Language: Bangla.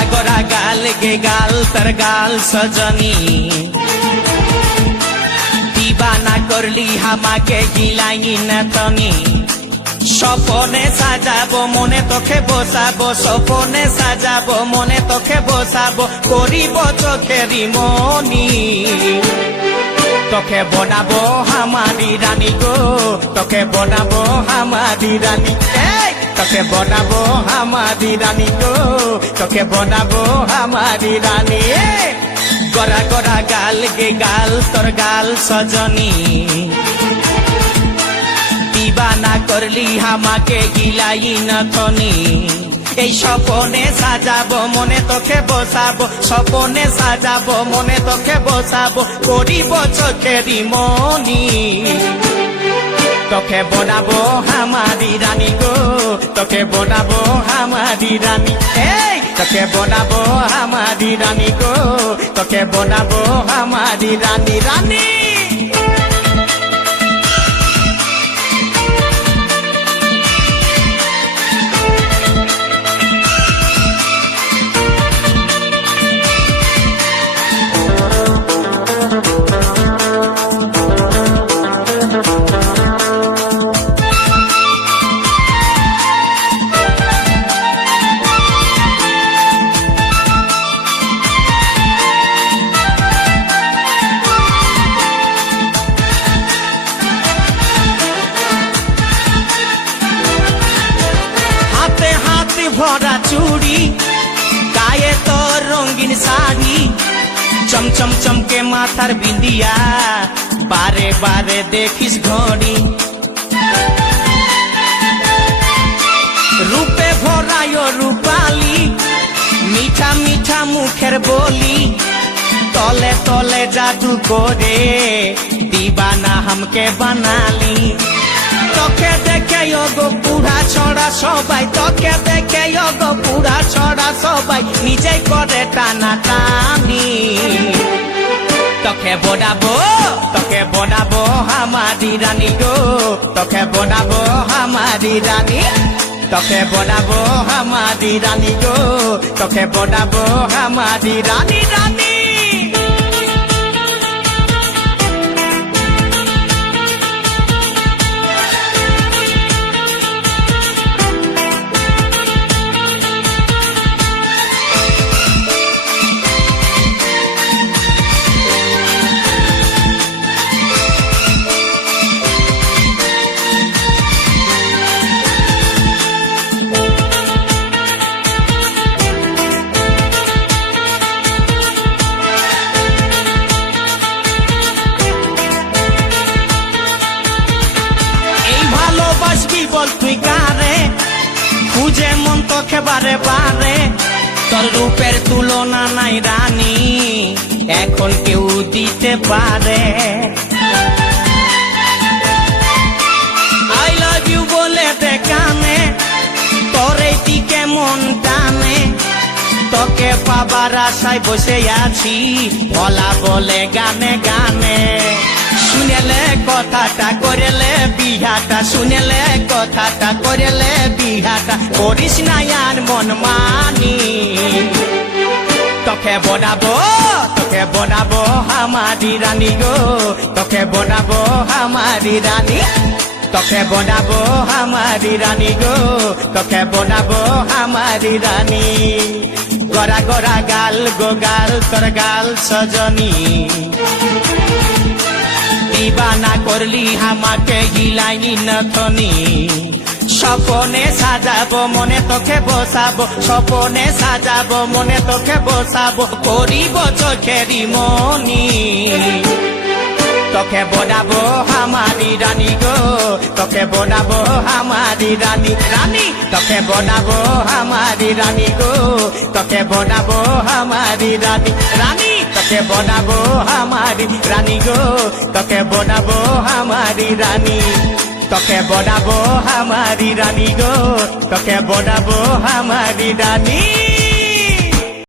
गोरा गोरा गाल गे गाल तर गाल सजनी दीवाना करली हामाके गिलाई न तनी স্বপনে সাজাবো মনে তোকে বসাবো স্বপনে সাজাবো মনে তোকে বসাবো করিব চোখেরি মনি তোকে বনাবো হামারি রানী গো তোকে বনাবো হামারি রানী তোকে বনাবো হামারি রানী গো তোকে বনাবো হামারি রানী গোরা গোরা গাল গে গাল তোর গাল সজনী दीवाना करली हामाके गिलाई न थनी এই স্বপনে সাজাবো মনে তোকে বসাবো স্বপনে সাজাবো মনে তোকে বসাবো করিব চোখেরি মনি তোকে বনাবো হামারি রানী গো তোকে বনাবো হামারি রানী তোকে বনাবো হামারি রানী গো তোকে বনাবো হামারি রানী রানী भरा चूड़ी गाये तो रंगीन साड़ी चमचम चमके माथार बिंदिया बारे बारे देखिस घड़ी रूपे भरायो रूपाली मीठा मीठा मुखेर बोली तले तले जादू करे दीवाना हमके बनाली তোকে দেখে গো পুরা ছড়া সবাই তোকে দেখে গো পুরা ছড়া সবাই নিজে করে টানা টানি তোকে বনাবো হামারি রানী গো তোকে বনাবো হামারি রানী তোকে বনাবো হামারি রানী গো তোকে বনাবো হামারি রানী রানী বল তুই কারে খুঁজে মন তোকে বারে বারে তোর রূপের তুলনা নাই রানী এখন কেউ দিতে পারে আই লাভ ইউ বলে দে কানে তোর এই দিকে মন টানে তোকে পাবার আশায় বসে আছি বলা বলে গানে গানে শুনেলে কথাটা করেলে বিহাটা শুনেলে কথাটা করেলে বিহাটা করিস না আর মন মানি তোকে বনাবো হামারি রানী গো তোকে বনাবো হামারি রানী তোকে বনাবো হামারি রানী গো তোকে বনাবো হামারি রানী গোরা গোরা গাল গো গাল তোর গাল সজনী दीवाना करली हामाके गिलाई न थनी স্বপনে সাজাবো মনে তোকে বসাবো স্বপনে সাজাবো মনে তোকে বসাবো করিব চোখেরি মনি তোকে বনাবো হামারি রানী গো তোকে বনাবো হামারি রানী রানী তোকে বনাবো হামারি রানী গো তোকে বনাবো হামারি রানী রানী তোকে বনাবো হামারি রানী গো তোকে বনাবো হামারি রানী তোকে বনাবো হামারি রানী গো তোকে বনাবো হামারি রানী